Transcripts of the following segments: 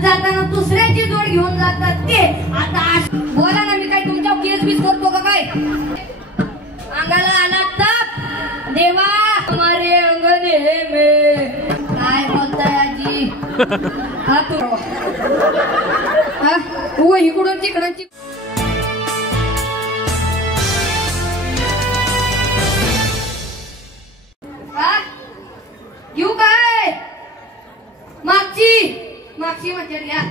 जाताना दुसऱ्याची जोड घेऊन जातात ते आता बोला ना, मी काय तुमच्या केस बीस करतो का काय? अंगाला आला ताप देवा हमारे अंगने में काय बोलताय आजी? हा तू इकडून तिकडची येऊ काय? मागची म्हणजे घ्या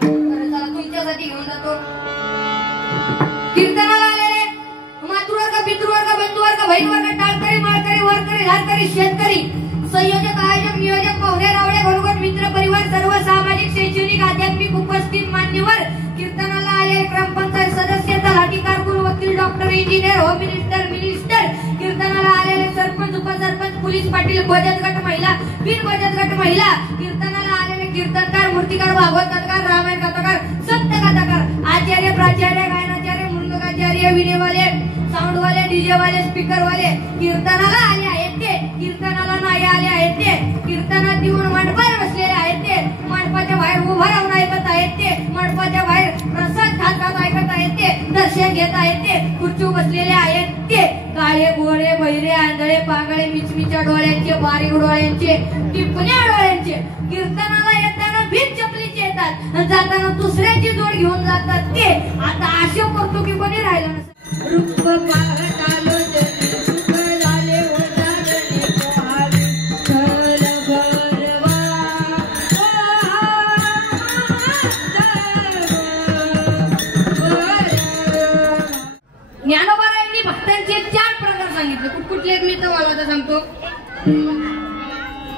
चला तुमच्यासाठी घेऊन जातो. कीर्तनाला आलेले मातृवर्ग पितृवर्ग बंधुवर्ग बहीणवर्ग टाळकरी माळकरी वरकरी धारकरी शेतकरी संयोजक आयोजक नियोजक पाहुणे रावळे घरगुती मित्र परिवार सर्व सामाजिक शैक्षणिक आध्यात्मिक उपस्थित मान्यवर कीर्तनाला आलेले ग्रामपंचायत सदस्य तलाठी कारकून वकील डॉक्टर इंजिनियर होम मिनिस्टर कीर्तनाला आलेले सरपंच उपसरपंच पोलीस पाटील बचत गट महिला बिन बचत गट महिला कीर्तनाला आलेले कीर्तनकार मूर्तिकार भागवतकार रामायण कथाकार संत कथाकार आचार्य प्राचार्य गायनाचार्य मृदंगाचार्य विनेवाले साऊंडवाले डीजेवाले स्पीकरवाले कीर्तनाला आले आहेत ते कीर्तनाला नाही आले आहेत ते कीर्तनात येऊन मंडपावर बसलेले आहेत ते मंडपाच्या बाहेर उभा राहून ऐकत आहेत ते मंडपाच्या बाहेर प्रसाद खातात ऐकत आहेत ते दर्शन घेत आहेत ते खुर्ची बसलेले आहेत ते काळे गोरे बहिरे आंधळे पागळे मिचमिच्या डोळ्यांचे बारीक डोळ्यांचे टिपण्या डोळ्यांचे कीर्तनाला येताना भीत चपलीचे येतात जाताना दुसऱ्याची जोड घेऊन जातात ते आता आशा करतो की कोणी राहिलं नसेल. रूप पाहत आलो सुख झाले उजाडले पोहावे खर भरवा ज्ञानोबारायांनी भक्तांचे 4 प्रकार सांगितले. कुठले मी तर मला सांगतो.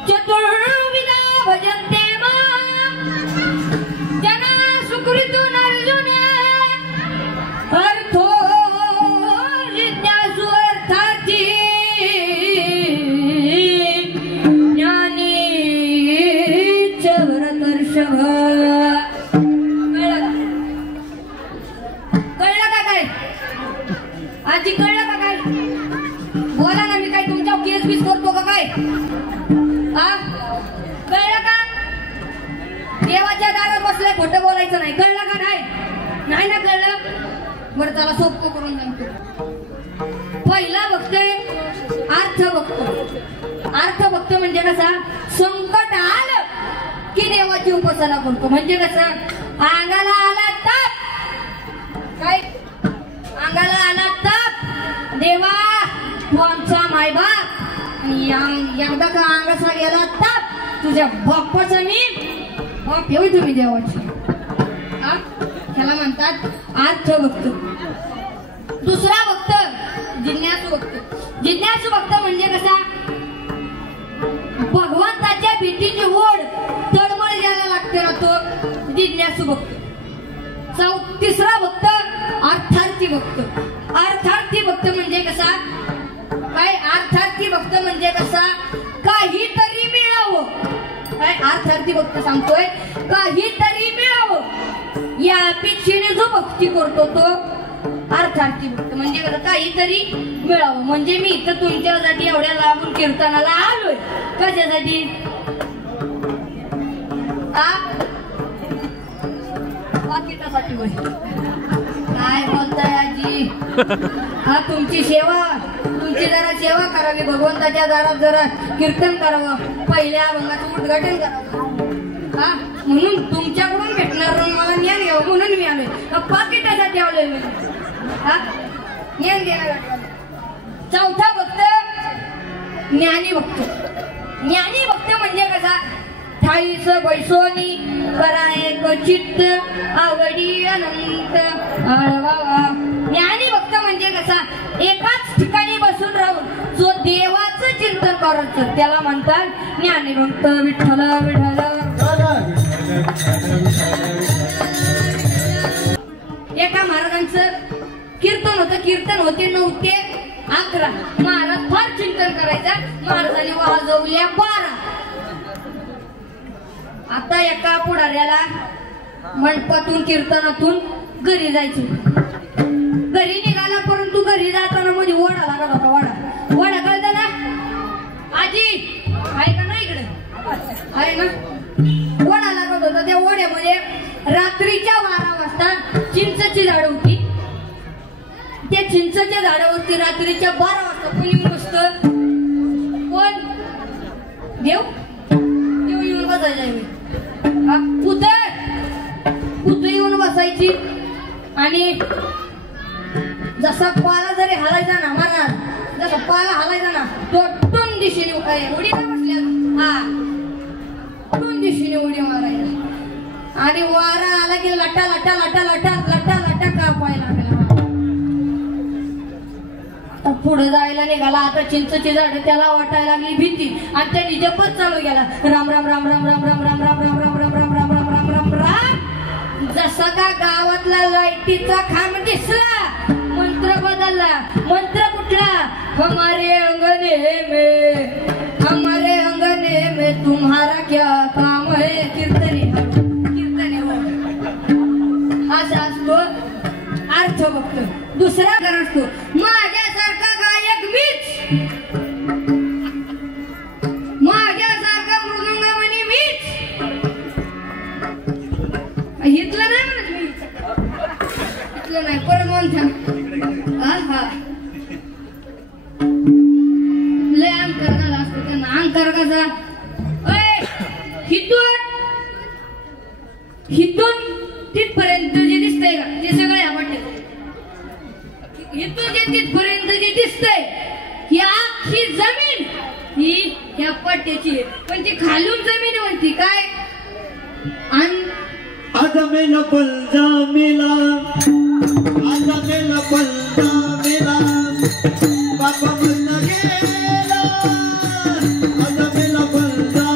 चतुर्विधा भजन्ते जना सुकृतून अर्जुने अर्थो जिज्ञासु अर्थाची ज्ञानी चवरकर्षभ. कळलं का काय आजी? कळलं का काय? बोला ना, मी काय तुमच्या केस बीस करतो का काय? कळलं का? देवाच्या दारात बसलाय खोटं बोलायचं नाही. कळलं का? नाही ना कळलं? बरं चला सोपं करून सांगतो. पहिला भक्त अर्थ भक्त म्हणजे कसा? संकट आलं की देवाची उपासना करतो. म्हणजे कसा? अंगाला आला ताप काय? अंगाला आला ताप देवा तू आमचा मायबाप आणि एकदा का अंगाचा गेला ताप तुझ्या बाप्पाचा मी बाप येऊ तुम्ही देवाची. त्याला म्हणतात अर्थभक्त. दुसरा भक्त जिज्ञासू भक्त. जिज्ञासू भक्त म्हणजे कसा? भगवंताच्या भेटीची ओढ तळमळ ज्याला लागते ना तो जिज्ञासू भक्त. तिसरा भक्त अर्थार्थी भक्त. अर्थार्थी भक्त म्हणजे कसा काय? अर्थार्थी भक्त म्हणजे कसा? काहीतरी मिळावं काय? अर्थार्थी भक्त सांगतोय काहीतरी मिळावं या अपेक्षेने जो भक्ती करतो तो अर्थार्थी भक्त. म्हणजे कसं? काहीतरी मिळावं. म्हणजे मी इथं तुमच्यासाठी एवढ्या लांबून कीर्तनाला आलोय कशासाठी? पाकिटासाठी होय. काय बोलताय आजी? तुमची सेवा, तुमची जरा सेवा करावी. भगवंताच्या दारात जरा कीर्तन करावं. पहिल्या अभंगाचं उद्घाटन करावं. म्हणून तुमच्याकडून भेटणार मला ज्ञान घ्यावं म्हणून मी आलोय. पाकिटासाठी आलोय मी. ज्ञान घेण्यासाठी. चौथा भक्त ज्ञानी भक्त. ज्ञानी भक्त म्हणजे कसा? ठाईस बैसोनी कराय चित्त आवडी अनंत आळवा. ज्ञानी भक्त म्हणजे कसा? एकाच ठिकाणी बसून राहून जो देवाचं चिंतन करायचं त्याला म्हणतात ज्ञानी भक्त. विठ्ठल विठ्ठल. एका महाराजांचं कीर्तन होतं. कीर्तन होते 9 ते 11. महाराज फार चिंतन करायचा. महाराजांनी वाजवल्या 12. आता एका पुढाऱ्याला मंडपातून कीर्तनातून घरी जायचं. घरी निघाला परंतु घरी जाताना मध्ये ओढा लागत होता. ओढा कळतं ना आजी? आहे का नाही इकडे? आहे ना? ओढा लागत होता. त्या ओढ्यामध्ये वाजता चिंचची झाड होती. त्या चिंचच्या झाडावरती रात्रीच्या 12 वाजता कोण येऊन बसत? कोण? देव. देव येऊन बसायचा मी. पुतळ येऊन बसायची आणि जसा पाला जरी हलायचा ना महाराज, जसा पाला हलायचा ना तो टोन दिशेने उडी काय बसल्या, हा टोन दिशेने उडी मारायचा आणि वारा आला की लटा लटा लटा लटा लटा लटा कापायला लागला. पुढे जायला निघाला. आता चिंचची झाड त्याला वाटायला लागली भीती आणि त्यांनी जपत चालू गेला. राम राम राम राम राम राम राम राम राम राम राम राम राम राम राम राम राम. जसा का गावातला लाईटीचा खांब दिसला मंत्र बदलला. मंत्र कुठला? हमारे अंगने में तुम्हारा क्या काम है. कीर्तने हो. असा असतो अर्थ बघतो. दुसरा कारण असतो माझ्यासारखा गायक मीच, माझ्यासारखा मृदुंगमणी मीच. इथलं नाही म्हणत मी, इथलं नाही परत म्हणता. हा लय अंकार झाला असतो त्यांना. अंकार कसा? हितून तिथपर्यंत जे दिसतंय का ते सगळं या पट्ट्यात. इथून जे तिथपर्यंत जे दिसतंय ही अख्खी जमीन ही ह्या पट्ट्याची आहे. पण ती खालून जमीन म्हणती काय? आजमेला पलजा मेला, आजमेला पलजा मेला, बाबा म्हणला गेला. आजमेला पलजा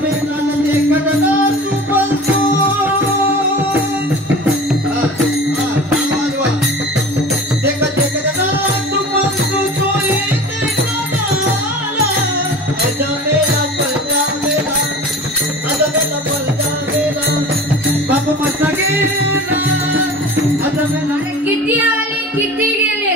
मेला, देखना तू बोलतो. देखना तू बोलतो तो येते कामाला. आजमेला पलजा मेला, आजमेला पलजा मेला, बाबा मस्ता गेला. अरे किती आले किती गेले.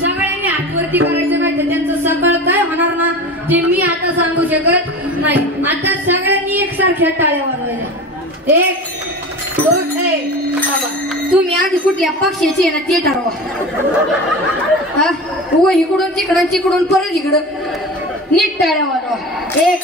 सगळ्यांनी हातवरती करायचं नाही तर त्यांचं सकाळ काय होणार ना ते मी आता सांगू शकत नाही. आता सगळ्यांनी एकसारख्या टाळ्या वाजवायच्या. 1 2 तुम्ही आधी कुठल्या पक्षाची आहे ना ते ठरवा. इकडून तिकडून तिकडून परत इकडं नीट टाळ्या वाजवा. 1